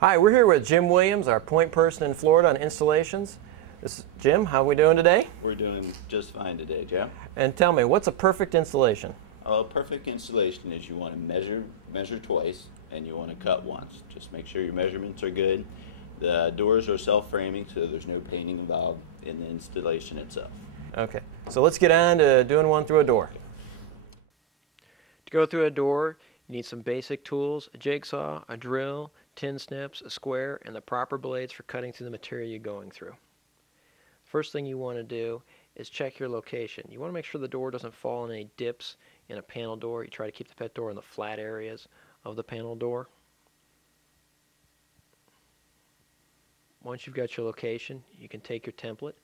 Hi, we're here with Jim Williams, our point person in Florida on installations. This is Jim. How are we doing today? We're doing just fine today, Joe. And tell me, what's a perfect installation? A perfect installation is you want to measure twice and you want to cut once. Just make sure your measurements are good. The doors are self-framing, so there's no painting involved in the installation itself. Okay, so let's get on to doing one through a door. To go through a door, you need some basic tools: a jigsaw, a drill, tin snips, a square, and the proper blades for cutting through the material you're going through. First thing you want to do is check your location. You want to make sure the door doesn't fall in any dips in a panel door. You try to keep the pet door in the flat areas of the panel door. Once you've got your location, you can take your template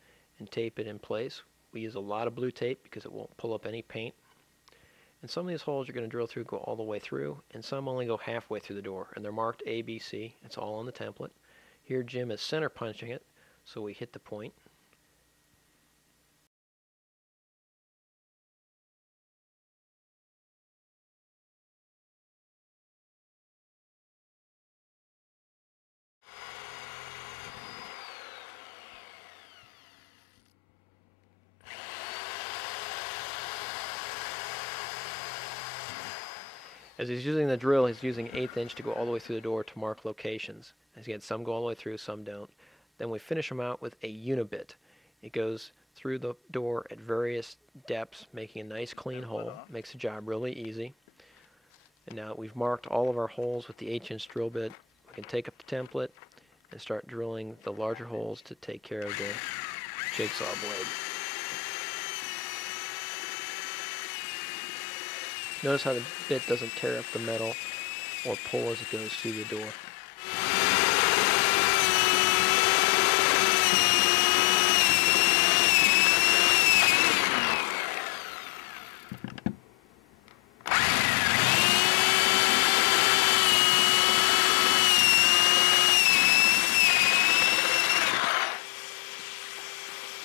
and tape it in place. We use a lot of blue tape because it won't pull up any paint. And some of these holes you're going to drill through go all the way through, and some only go halfway through the door, and they're marked A, B, C. It's all on the template. Here Jim is center punching it, so we hit the point. As he's using the drill, he's using 1/8 inch to go all the way through the door to mark locations. As again, some go all the way through, some don't. Then we finish them out with a unibit. It goes through the door at various depths, making a nice clean hole. Makes the job really easy. And now we've marked all of our holes with the 1/8 inch drill bit. We can take up the template and start drilling the larger holes to take care of the jigsaw blade. Notice how the bit doesn't tear up the metal or pull as it goes through the door.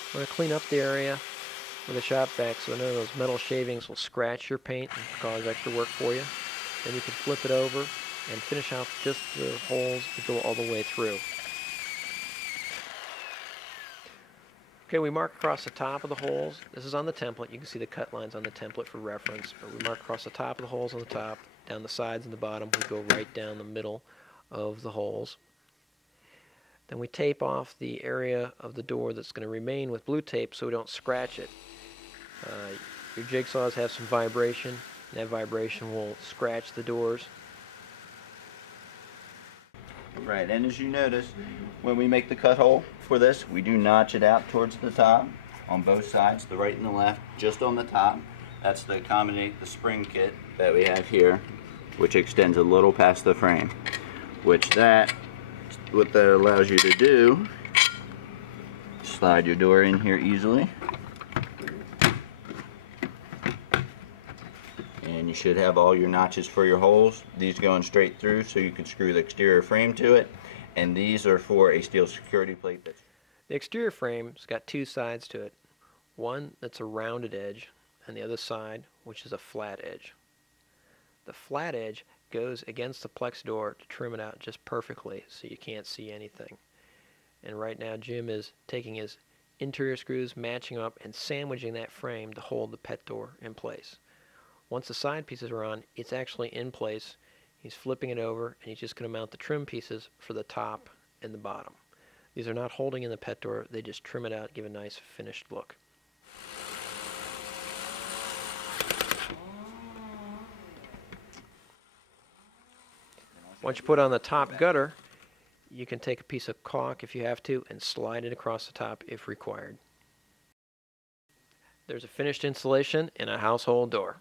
I'm going to clean up the area with a shop vac so none of those metal shavings will scratch your paint and cause extra work for you. Then you can flip it over and finish out just the holes that go all the way through. Okay, we mark across the top of the holes. This is on the template. You can see the cut lines on the template for reference. But we mark across the top of the holes on the top, down the sides and the bottom. We go right down the middle of the holes. Then we tape off the area of the door that's going to remain with blue tape so we don't scratch it. Your jigsaws have some vibration, and that vibration will scratch the doors. Right, and as you notice, when we make the cut hole for this, we do notch it out towards the top on both sides, the right and the left, just on the top. That's to accommodate the spring kit that we have here, which extends a little past the frame. What that allows you to do, slide your door in here easily. And you should have all your notches for your holes. These going straight through so you can screw the exterior frame to it. And these are for a steel security plate. The exterior frame's got two sides to it. One that's a rounded edge and the other side which is a flat edge. The flat edge goes against the Plexidor to trim it out just perfectly so you can't see anything. And right now Jim is taking his interior screws, matching up and sandwiching that frame to hold the pet door in place. Once the side pieces are on, it's actually in place. He's flipping it over and he's just going to mount the trim pieces for the top and the bottom. These are not holding in the pet door, they just trim it out, give a nice finished look. Once you put on the top gutter, you can take a piece of caulk if you have to and slide it across the top if required. There's a finished installation in a household door.